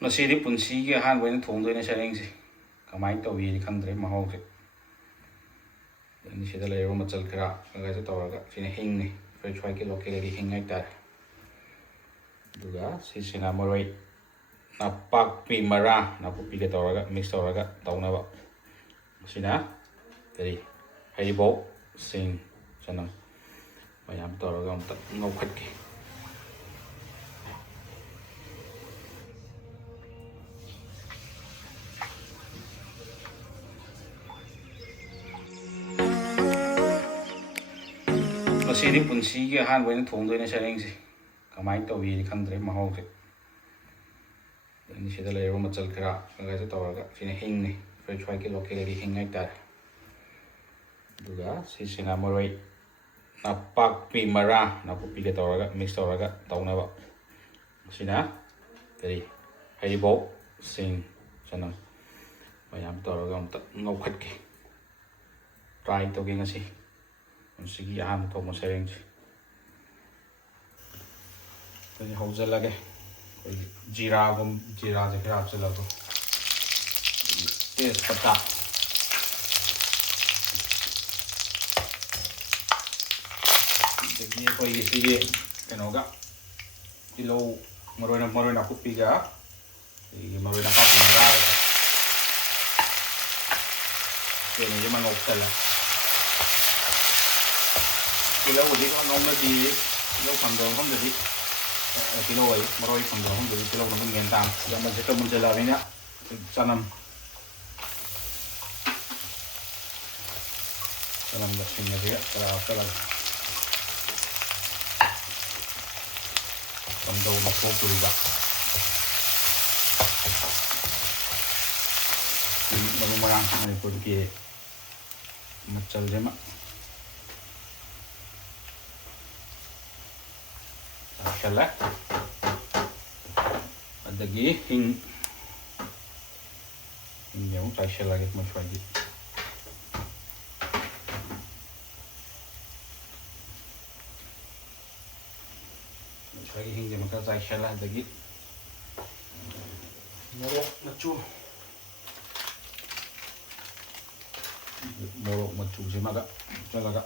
ꯃꯁꯤꯗꯤ ꯄꯨꯟꯁꯤꯒꯤ ꯑꯍꯥꯟꯕ ꯑꯣꯏꯅ ꯊꯣꯡꯗꯣꯏꯅꯦ ꯁꯔꯦꯡꯁꯦ ꯀꯃꯥꯏꯅ ꯇꯧꯏꯗꯤ ꯈꯪꯗ꯭ꯔꯦ ꯃꯍꯥꯎꯁꯦ ꯁꯤꯗ ꯂꯩꯔꯤꯕ ꯃꯆꯜ ꯈꯔꯒꯁꯨ ꯇꯧꯔꯒ ꯁꯤꯅ ꯍꯤꯡꯅꯤ ꯑꯩꯈꯣꯏ ꯁ꯭ꯋꯥꯏꯒꯤ ꯂꯣꯀꯦꯜꯒꯤ ꯍꯤꯡ ꯍꯥꯏꯇꯥꯔꯦ ꯑꯗꯨꯒ ꯁꯤꯁꯤꯅ ꯃꯔꯣꯏ ꯅꯄꯥꯛꯄꯤ ꯃꯔꯥ ꯅꯥꯀꯨꯞꯄꯤꯒ ꯇꯧꯔꯒ ꯃꯤꯛꯁ ꯇꯧꯔꯒ ꯇꯧꯅꯕ ꯃꯁꯤꯅ ꯀꯔꯤ ꯍꯩꯔꯤꯕꯣꯞ ꯁꯤꯡ ꯆꯅꯝ ꯃꯌꯥꯝ ꯇꯧꯔꯒ ꯑꯝꯇ ꯉꯧꯈꯠꯀꯦ ꯃꯁꯤꯗꯤ ꯄꯨꯟꯁꯤꯒꯤ ꯑꯍꯥꯟꯕ ꯑꯣꯏꯅ ꯊꯣꯡꯗꯣꯏꯅꯦ ꯁꯔꯦꯡꯁꯦ ꯀꯃꯥꯏꯅ ꯇꯧꯏꯗꯤ ꯈꯪꯗ꯭ꯔꯦ ꯃꯍꯥꯎꯁꯦ ꯁꯤꯗ ꯂꯩꯔꯤꯕ ꯃꯆꯜ ꯈꯔꯒꯁꯨ ꯇꯧꯔꯒ ꯁꯤꯅ ꯍꯤꯡꯅꯤ ꯑꯩꯈꯣꯏ ꯁ꯭ꯋꯥꯏꯒꯤ ꯂꯣꯀꯦꯜꯒꯤ ꯍꯤꯡ ꯍꯥꯏꯇꯥꯔꯦ ꯑꯗꯨꯒ ꯁꯤꯁꯤꯅ ꯃꯔꯣꯏ ꯅꯄꯥꯛꯄꯤ ꯃꯔꯥ ꯅꯥꯀꯨꯞꯄꯤꯒ ꯇꯧꯔꯒ ꯃꯤꯛꯁ ꯇꯧꯔꯒ ꯇꯧꯅꯕ ꯃꯁꯤꯅ ꯀꯔꯤ ꯍꯩꯔꯤꯕꯣꯞ ꯁꯤꯡ ꯆꯅꯝ ꯃꯌꯥꯝ ꯇꯧꯔꯒ ꯑꯝꯇ ꯉꯧꯈꯠꯀꯦ ꯇ꯭ꯔꯥꯏ ꯇꯧꯒꯦ ꯉꯁꯤ ꯃꯁꯤꯒꯤ ꯑꯍꯥꯟꯕ ꯊꯣꯡꯕ ꯁꯔꯦꯡꯁꯦ ꯑꯩꯈꯣꯏ ꯍꯧꯖꯤꯜꯂꯒꯦ ꯑꯩꯈꯣꯏꯒꯤ ꯖꯤꯔꯥꯁꯦ ꯈꯔ ꯍꯥꯞꯆꯤꯜꯂꯒ ꯇꯦꯖꯄꯇꯥ ꯑꯗꯒꯤ ꯑꯩꯈꯣꯏꯒꯤ ꯁꯤꯒꯤ ꯀꯩꯅꯣꯒ ꯇꯤꯜꯍꯧ ꯃꯔꯣꯏ ꯅꯥꯀꯨꯞꯄꯤꯒ ꯑꯗꯒꯤ ꯃꯔꯣꯏ ꯅꯄꯥꯛꯄꯤ ꯃꯔꯥꯒ ꯀꯩꯅꯣꯁꯦ ꯉꯧꯁꯜꯂꯦ ꯇꯤꯜꯍꯧꯗꯤ ꯉꯧꯅꯗꯤ ꯇꯤꯜꯍꯧ ꯐꯪꯗꯕ ꯃꯐꯝꯗꯗꯤ ꯇꯤꯜꯍꯧ ꯃꯔꯣꯏ ꯐꯪꯗꯕ ꯃꯐꯝꯗꯗꯤ ꯇꯤꯜꯍꯧ ꯑꯗꯨꯝ ꯃꯦꯟ ꯇꯥꯡ ꯌꯥꯝꯅ ꯆꯦꯠꯇ ꯃꯨꯟꯁꯤꯜꯂꯛꯑꯕꯅꯤꯅ ꯆꯅꯝꯒ ꯁꯤꯡꯒꯁꯤꯒ ꯈꯔ ꯍꯥꯞꯆꯤꯜꯂꯒ ꯀꯝꯗꯧꯅ ꯊꯣꯛꯇꯣꯔꯤꯕ ꯃꯔꯨ ꯃꯔꯥꯡ ꯃꯅꯤꯄꯨꯔꯒꯤ ꯃꯆꯜꯁꯤꯃ ꯍꯥꯞꯆꯜꯂꯦ ꯑꯗꯒꯤ ꯍꯤꯡꯁꯦ ꯑꯃꯨꯛ ꯆꯥꯏꯁꯤꯜꯂꯒꯦ ꯃꯁ꯭ꯋꯥꯏꯒꯤ ꯍꯤꯡꯁꯦ ꯑꯃꯨꯛ ꯆꯥꯏꯁꯤꯜꯂꯦ ꯑꯗꯒꯤ ꯃꯣꯔꯣꯛ ꯃꯆꯨꯁꯤꯃꯒ ꯍꯥꯞꯆꯤꯜꯂꯒ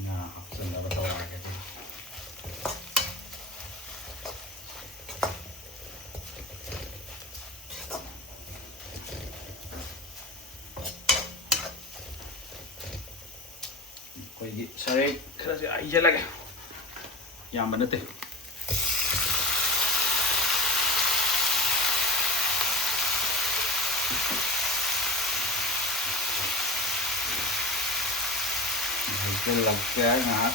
ꯉꯥ ꯍꯥꯞꯆꯤꯜꯂꯒ ꯇꯧꯔꯒꯦ ꯑꯗꯨꯒ ꯑꯩꯈꯣꯏꯒꯤ ꯁꯔꯦꯡ ꯈꯔꯁꯦ ꯍꯩꯖꯤꯜꯂꯒꯦ ꯌꯥꯝꯕ ꯅꯠꯇꯦ hãy ngã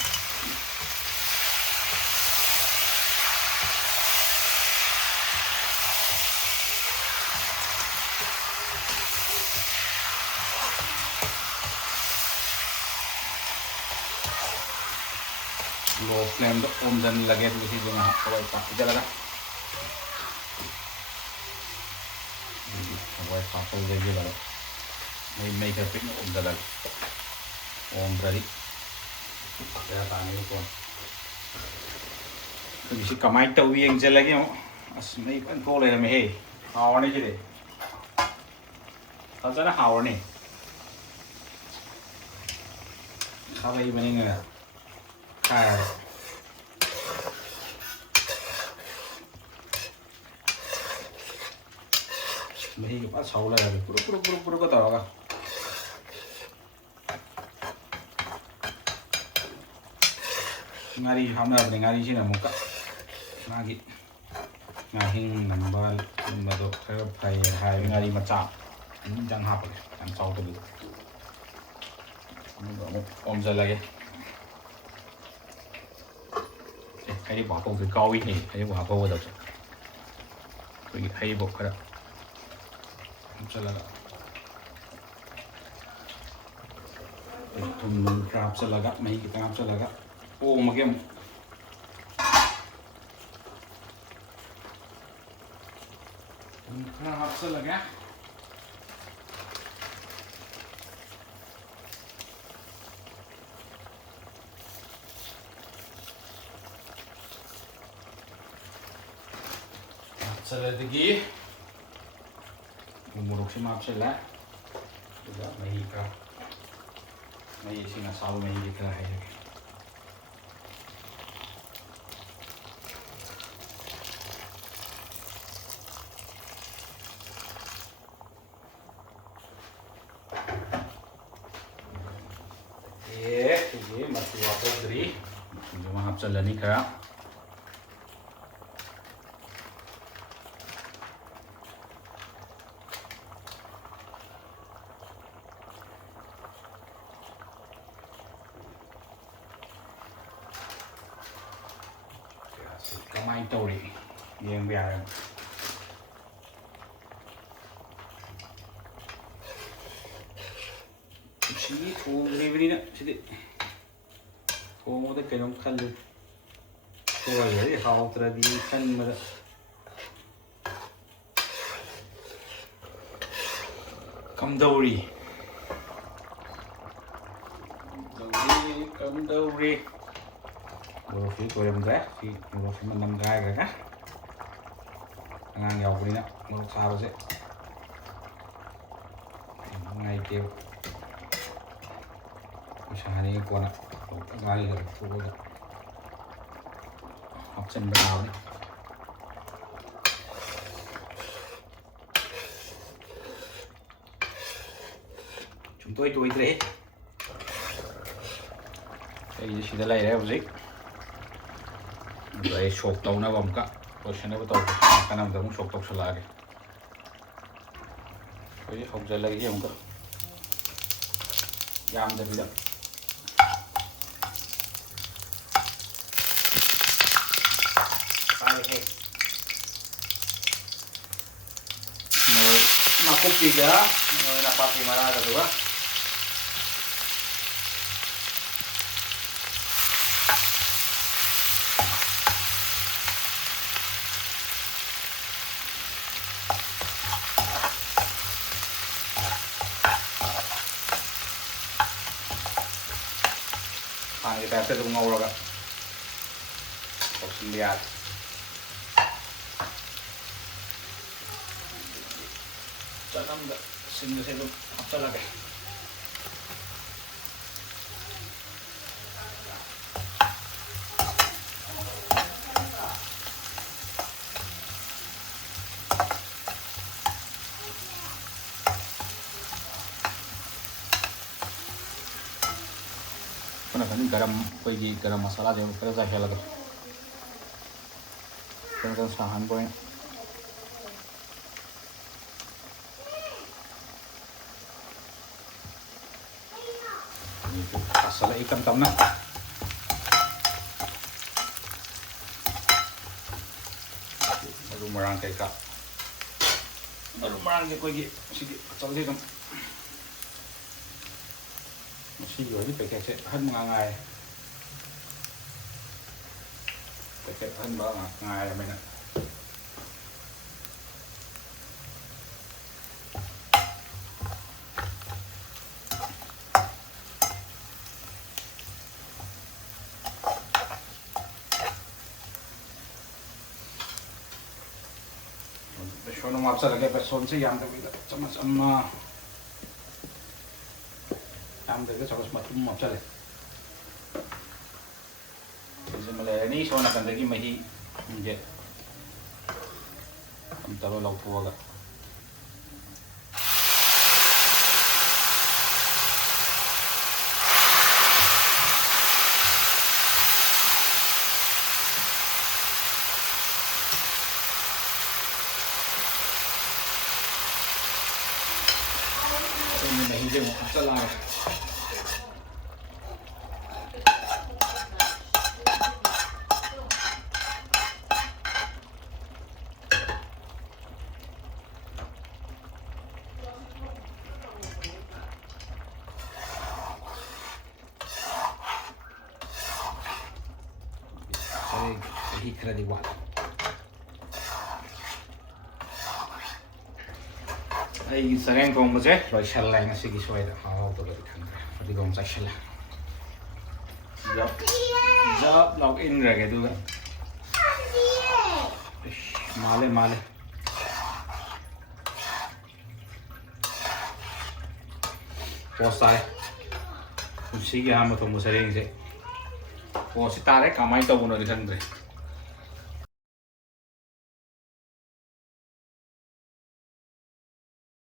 low flame to dần lagi di sini nah kawai pakai jalan lah kawai pakai lagi lah ini make up ini jalan berarti ya tanya itu bisa kamai tahu yang jalan lagi mau asli kan kau leh meh hawa nih jadi kalau sana hawa nih kalau ini mana enggak kayak meh itu pas hawa lagi pura kau tahu kan ngari hamna ngari sih namuka lagi ngahing nambal madok khar phai hai ngari macha jang hap jang chau to om ra lagi hay bỏ câu từ câu ý hay bỏ câu vào rồi hay bỏ khara om ra laga thùng crab ra laga mấy cái crab ra laga ô mà cái crab ra laga ꯍꯥꯞꯆꯜꯂꯗꯒꯤ ꯃꯣꯔꯣꯛꯁꯤ ꯍꯥꯞꯆꯜꯂꯦ ꯑꯗꯨꯒ ꯃꯍꯤ ꯈꯔ ꯃꯍꯤꯁꯤꯡ ꯑꯁꯥꯕ ꯃꯍꯤꯁꯤ ꯈꯔ ꯍꯩꯔꯒꯦ ꯁꯤꯒꯤ ꯃꯆꯨ ꯍꯥꯞꯄꯧꯗ꯭ꯔꯤ ꯃꯆꯨꯁꯤ ꯑꯃ ꯍꯥꯞꯆꯜꯂꯅꯤ ꯈꯔ ꯀꯃꯥꯏꯅ ꯇꯧꯔꯤ ꯌꯦꯡꯕ ꯌꯥꯔꯦ ꯁꯤꯒꯤ ꯊꯣꯡꯗ꯭ꯔꯤꯕꯅꯤꯅ ꯁꯤꯗꯤ ꯊꯣꯡꯕꯗ ꯀꯩꯅꯣꯝ ꯈꯜꯂꯤ ꯁꯣꯏꯒ꯭ꯔꯗꯤ ꯍꯥꯎꯇ꯭ꯔꯗꯤ ꯈꯟꯕꯗ ꯀꯝꯗꯧꯔꯤ ꯃꯣꯔꯣꯛꯁꯤ ꯇꯣꯏꯔꯝꯗ꯭ꯔꯦ ꯁꯤ ꯃꯣꯔꯣꯛꯁꯤ ꯃꯅꯝ ꯀꯥꯏꯈ꯭ꯔꯒ ꯑꯉꯥꯡ ꯌꯥꯎꯕꯅꯤꯅ ꯃꯣꯔꯣꯛ ꯁꯥꯕꯁꯦ ꯅꯨꯡꯉꯥꯏꯇꯦꯕ ꯄꯩꯁꯥꯅꯤ ꯀꯣꯟꯅ ꯉꯥꯔꯤꯒ ꯂꯧꯊꯣꯛꯑꯒ ꯍꯥꯞꯆꯤꯟꯕ ꯇꯥꯕꯅꯤ ꯁꯨꯡꯇꯣꯏ ꯇꯣꯏꯗ꯭ꯔꯦ ꯑꯩꯁꯦ ꯁꯤꯗ ꯂꯩꯔꯦ ꯍꯧꯖꯤꯛ ꯑꯗꯣ ꯑꯩ ꯁꯣꯛ ꯇꯧꯅꯕ ꯑꯃꯨꯛꯀ ꯂꯣꯏꯁꯤꯟꯅꯕ ꯇꯧꯒꯦ ꯅꯥꯀꯟ ꯑꯃꯗ ꯑꯃꯨꯛ ꯁꯣꯛ ꯇꯧꯁꯜꯂꯛꯑꯒꯦ ꯑꯩꯈꯣꯏ ꯍꯧꯖꯤꯜꯂꯒꯦ ꯑꯃꯨꯛꯀ ꯌꯥꯝꯗꯕꯤꯗ nakupiga napaki marada tuh kita tuh ngawur kan langsung lihat dalam enggak sini saya apa lagi garam koigi garam masala je kare ja hela kan sahan boy itu asal ikan tamna baru merangkai kak baru merangkai koigi sigi asal dia kan masih jadi pakai han ngangai pakai han ba ngai là mình ạ beson mau apa lagi beson sih yang tapi sama-sama ambil ke macam apa lagi jadi malah ini soalnya kan lagi mahi menjadi antara lauk tua gak ini mahi je mau apa lagi hikra di wala ai sareng kong bose loi shalla nga sigi soida haw to le thang adi gom cha shalla jab log in ra ge du male ꯄꯣꯁ ꯇꯥꯔꯦ ꯄꯨꯟꯁꯤꯒꯤ ꯑꯍꯥꯟꯕ ꯊꯣꯡꯕ ꯁꯔꯦꯡꯁꯦ ꯄꯣꯁꯁꯤ ꯇꯥꯔꯦ ꯀꯃꯥꯏꯅ ꯇꯧꯕꯅꯣꯗꯤ ꯈꯪꯗ꯭ꯔꯦ